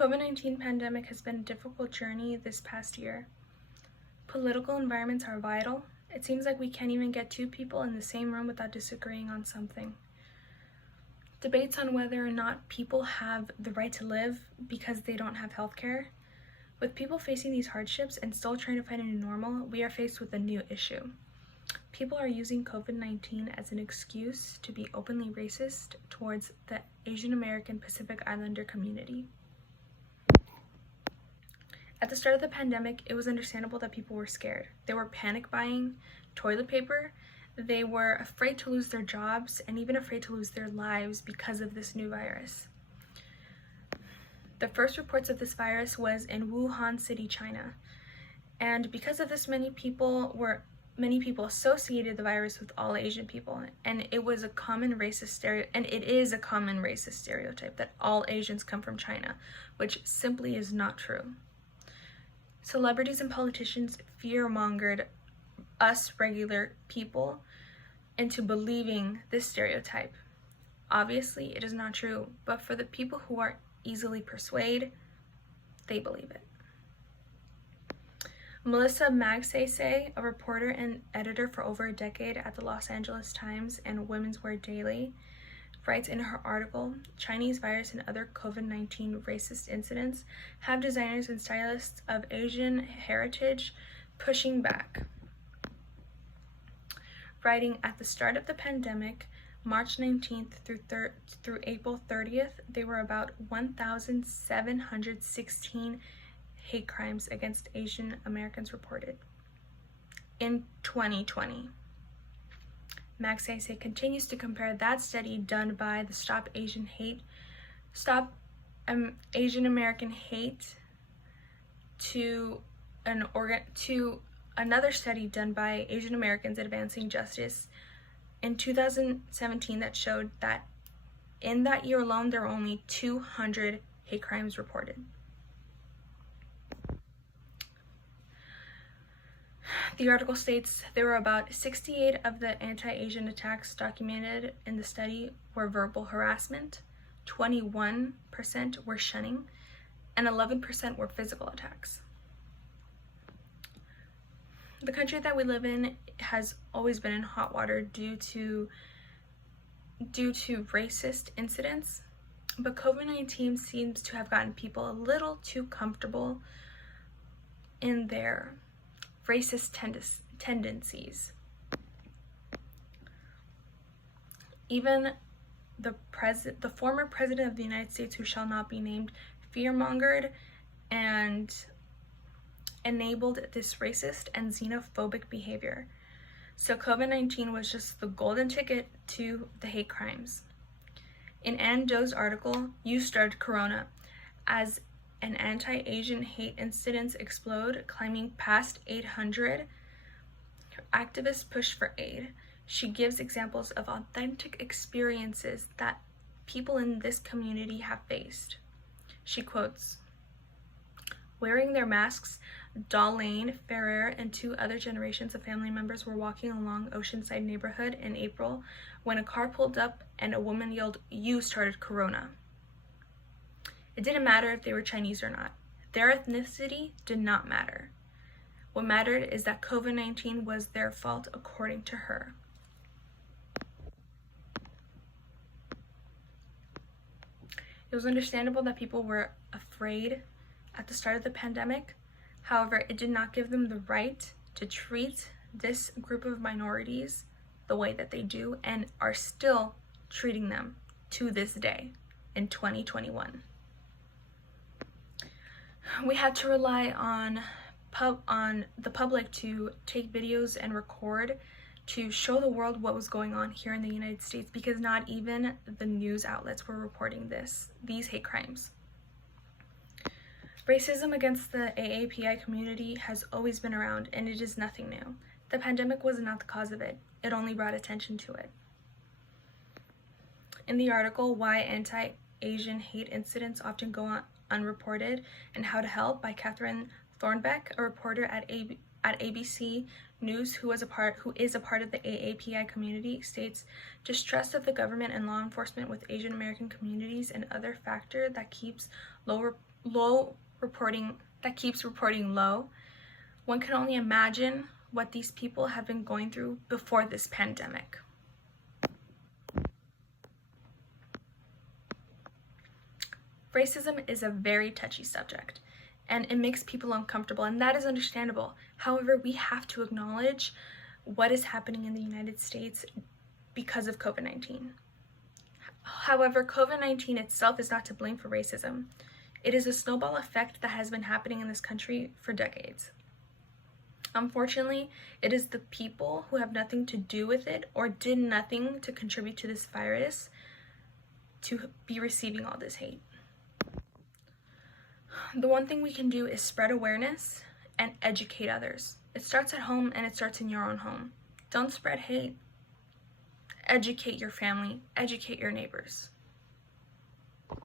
COVID-19 pandemic has been a difficult journey this past year. Political environments are vital. It seems like we can't even get two people in the same room without disagreeing on something. Debates on whether or not people have the right to live because they don't have health care. With people facing these hardships and still trying to find a new normal, we are faced with a new issue. People are using COVID-19 as an excuse to be openly racist towards the Asian American Pacific Islander community. At the start of the pandemic, it was understandable that people were scared. They were panic buying toilet paper. They were afraid to lose their jobs and even afraid to lose their lives because of this new virus. The first reports of this virus was in Wuhan City, China. And because of this, many people associated the virus with all Asian people, and it was a common racist stereotype that all Asians come from China, which simply is not true. Celebrities and politicians fear-mongered us regular people into believing this stereotype. Obviously, it is not true, but for the people who are easily persuaded, they believe it. Melissa Magsaysay, a reporter and editor for over a decade at the Los Angeles Times and Women's Wear Daily, writes in her article, Chinese virus and other COVID-19 racist incidents have designers and stylists of Asian heritage pushing back. Writing, at the start of the pandemic, March 19th through April 30th, there were about 1,716 hate crimes against Asian Americans reported in 2020. Magsaysay continues to compare that study done by the Stop Asian American Hate to another study done by Asian Americans Advancing Justice in 2017 that showed that in that year alone there were only 200 hate crimes reported. The article states there were about 68 of the anti-Asian attacks documented in the study were verbal harassment, 21% were shunning, and 11% were physical attacks. The country that we live in has always been in hot water due to racist incidents, but COVID-19 seems to have gotten people a little too comfortable in their racist tendencies. Even the former president of the United States, who shall not be named, fear-mongered and enabled this racist and xenophobic behavior. So COVID-19 was just the golden ticket to the hate crimes. In Ann Doe's article, You Started Corona, as an anti-Asian hate incidents explode, climbing past 800, activists push for aid. She gives examples of authentic experiences that people in this community have faced. She quotes, wearing their masks, Darlene Ferrer and two other generations of family members were walking along Oceanside neighborhood in April when a car pulled up and a woman yelled, "You started Corona." It didn't matter if they were Chinese or not. Their ethnicity did not matter. What mattered is that COVID-19 was their fault, according to her. It was understandable that people were afraid at the start of the pandemic. However, it did not give them the right to treat this group of minorities the way that they do and are still treating them to this day in 2021. We had to rely on the public to take videos and record to show the world what was going on here in the United States, because not even the news outlets were reporting these hate crimes. Racism against the AAPI community has always been around, and it is nothing new. The pandemic was not the cause of it. It only brought attention to it. In the article, Why Anti-Asian Hate Incidents Often Go Unreported and How to Help by Catherine Thornbeck, a reporter at ABC News who is a part of the AAPI community, states, distrust of the government and law enforcement with Asian American communities, another factor that keeps low keeps reporting low, one can only imagine what these people have been going through before this pandemic. Racism is a very touchy subject, and it makes people uncomfortable, and that is understandable. However, we have to acknowledge what is happening in the United States because of COVID-19. However, COVID-19 itself is not to blame for racism. It is a snowball effect that has been happening in this country for decades. Unfortunately, it is the people who have nothing to do with it or did nothing to contribute to this virus to be receiving all this hate. The one thing we can do is spread awareness and educate others. It starts at home and it starts in your own home. Don't spread hate. Educate your family, educate your neighbors.